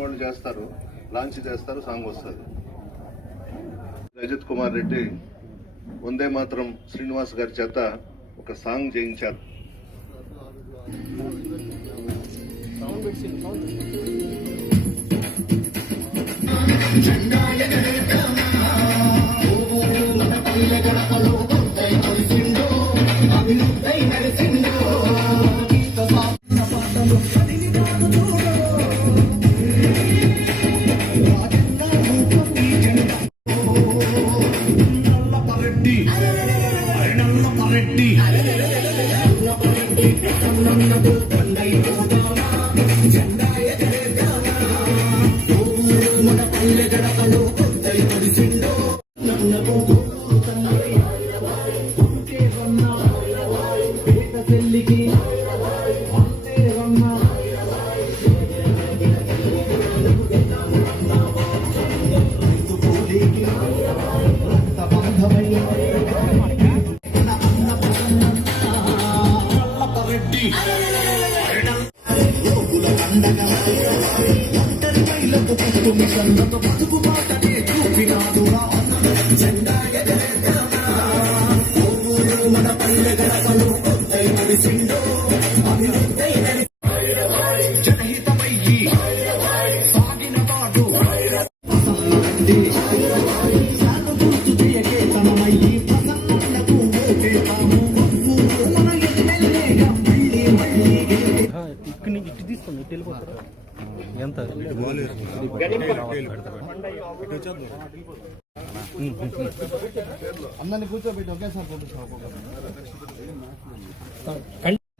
వాళ్ళు చేస్తారు, లాంచ్ చేస్తారు, సాంగ్ వస్తుంది. రజత్ కుమార్ రెడ్డి వందే మాత్రం శ్రీనివాస్ గారి చేత ఒక సాంగ్ చేయించారు.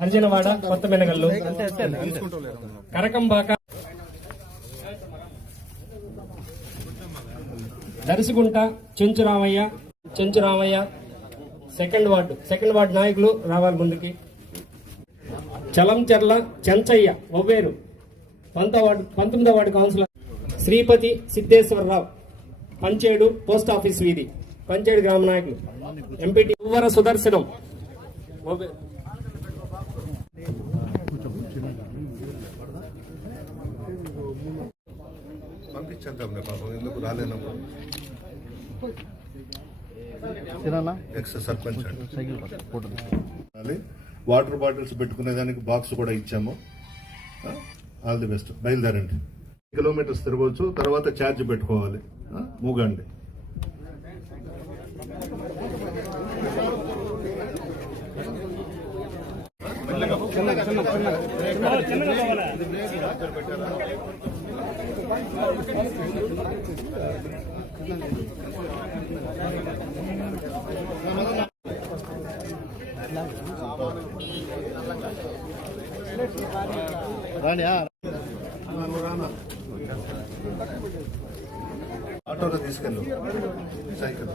హర్జనవాడ, కొత్త మెనగల్లు, కరకంబాక, దర్శగుంట, చెంచురామయ్య సెకండ్ వార్డు నాయకులు రావాలి ముందుకి. చలంచెర్ల చెంచయ్య ఒవ్వేరు 19వ ward councillor. Sripathi Siddheswararao Panchedu post office వీధి, పంచేడు గ్రామ నాయకులు. ఎంపీటీ ఉవ్వర సుదర్శనం పంపించేద్దాం ఎందుకు రాలేనప్పుడు. ఎక్స్ సర్పంచ్ వాటర్ బాటిల్స్ పెట్టుకునేదానికి బాక్స్ కూడా ఇచ్చాము. All the best. బయలుదేరండి. కిలోమీటర్స్ తిరగవచ్చు, తర్వాత ఛార్జ్ పెట్టుకోవాలి. మూగండి. ఆటోలో తీసుకెళ్ళు, సైకిల్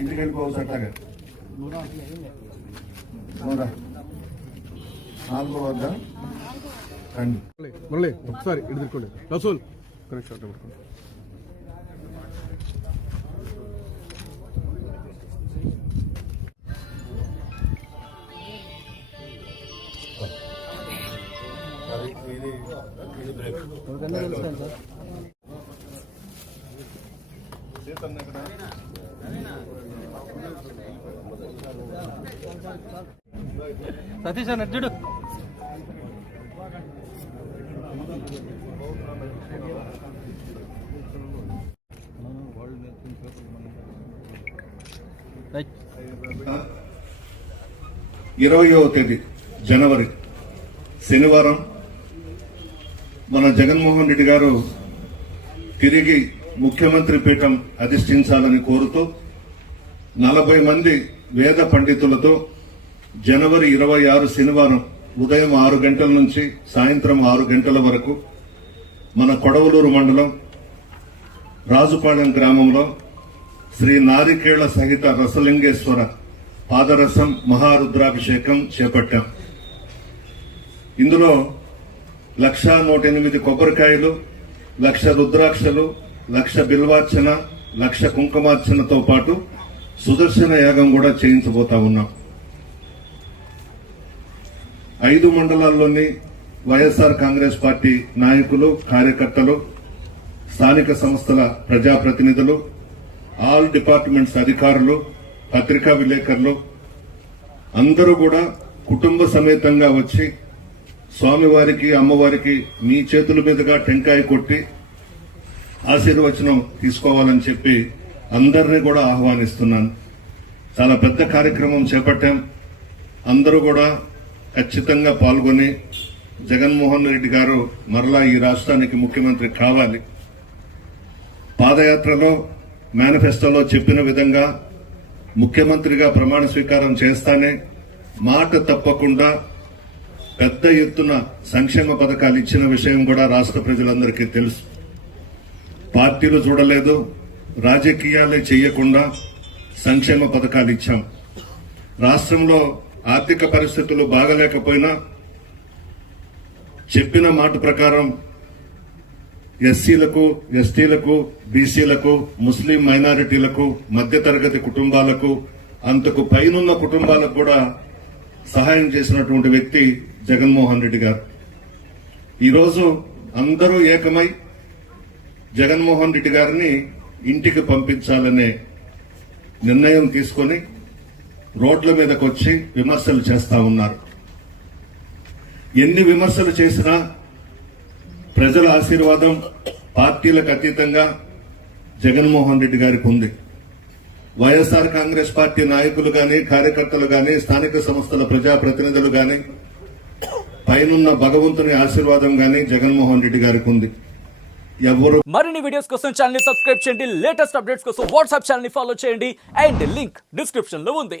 ఇంటికి వెళ్ళిపోవచ్చు. అట్లాగే 4 వద్ద రండి. మళ్ళీ ఒకసారి ఇటు తిరుక్కోండి. రసూల్ కనెక్షన్ సతీష్ అన్న చూడు. ఇరవయవ తేదీ జనవరి శనివారం మన జగన్మోహన్ రెడ్డి గారు తిరిగి ముఖ్యమంత్రి పీఠం అధిష్ఠించాలని కోరుతూ 40 మంది వేద పండితులతో జనవరి 26 శనివారం ఉదయం 6 గంటల నుంచి సాయంత్రం 6 గంటల వరకు మన కొడవలూరు మండలం రాజుపాలెం గ్రామంలో శ్రీ నారికేళ సహిత రసలింగేశ్వర పాదరసం మహారుద్రాభిషేకం చేపట్టాం. ఇందులో 1,108 కొబ్బరికాయలు, 1,00,000 రుద్రాక్షలు, 1,00,000 బిల్వార్చన, 1,00,000 కుంకుమార్చనతో పాటు సుదర్శన యాగం కూడా చేయించబోతా ఉన్నాం. 5 మండలాల్లోని వైఎస్ఆర్ కాంగ్రెస్ పార్టీ నాయకులు, కార్యకర్తలు, స్థానిక సంస్థల ప్రజాప్రతినిధులు, ఆల్ డిపార్ట్మెంట్స్ అధికారులు, పత్రికా విలేకరులు అందరూ కూడా కుటుంబ సమేతంగా వచ్చి స్వామివారికి, అమ్మవారికి మీ చేతుల మీదుగా టెంకాయ కొట్టి ఆశీర్వచనం తీసుకోవాలని చెప్పి అందరినీ కూడా ఆహ్వానిస్తున్నాను. చాలా పెద్ద కార్యక్రమం చేపట్టాం. అందరూ కూడా ఖచ్చితంగా పాల్గొని జగన్మోహన్ రెడ్డి గారు మరలా ఈ రాష్ట్రానికి ముఖ్యమంత్రి కావాలి. పాదయాత్రలో మేనిఫెస్టోలో చెప్పిన విధంగా ముఖ్యమంత్రిగా ప్రమాణ స్వీకారం చేస్తానే మాట తప్పకుండా పెద్ద ఎత్తున సంక్షేమ పథకాలు ఇచ్చిన విషయం కూడా రాష్ట్ర ప్రజలందరికీ తెలుసు. పార్టీలు చూడలేదు, రాజకీయాలే చేయకుండా సంక్షేమ పథకాలు ఇచ్చాం. రాష్ట్రంలో ఆర్థిక పరిస్థితులు బాగలేకపోయినా చెప్పిన మాట ప్రకారం ఎస్సీలకు, ఎస్టీలకు, బీసీలకు, ముస్లిం మైనారిటీలకు, మధ్యతరగతి కుటుంబాలకు, అంతకు పైనున్న కుటుంబాలకు కూడా సహాయం చేసినటువంటి వ్యక్తి జగన్మోహన్ రెడ్డి గారు. ఈరోజు అందరూ ఏకమై జగన్మోహన్ రెడ్డి గారిని ఇంటికి పంపించాలనే నిర్ణయం తీసుకొని రోడ్ల మీదకు వచ్చి విమర్శలు చేస్తా ఉన్నారు. ఎన్ని విమర్శలు చేసినా ప్రజల ఆశీర్వాదం పార్టీలకు అతీతంగా జగన్మోహన్ రెడ్డి గారికి ఉంది. వైఎస్ఆర్ కాంగ్రెస్ పార్టీ నాయకులు గాని, కార్యకర్తలు గాని, స్థానిక సంస్థల ప్రజాప్రతినిధులు గాని, పైనున్న భగవంతుని ఆశీర్వాదం గాని జగన్మోహన్ రెడ్డి గారికి ఉంది. ఎవరు మరిన్ని వీడియోస్ కోసం ఛానల్ ని సబ్స్క్రైబ్ చేయండి. లేటెస్ట్ అప్డేట్స్ కోసం వాట్సాప్ ఛానల్ ని ఫాలో చేయండి. అండ్ లింక్ డిస్క్రిప్షన్ లో ఉంది.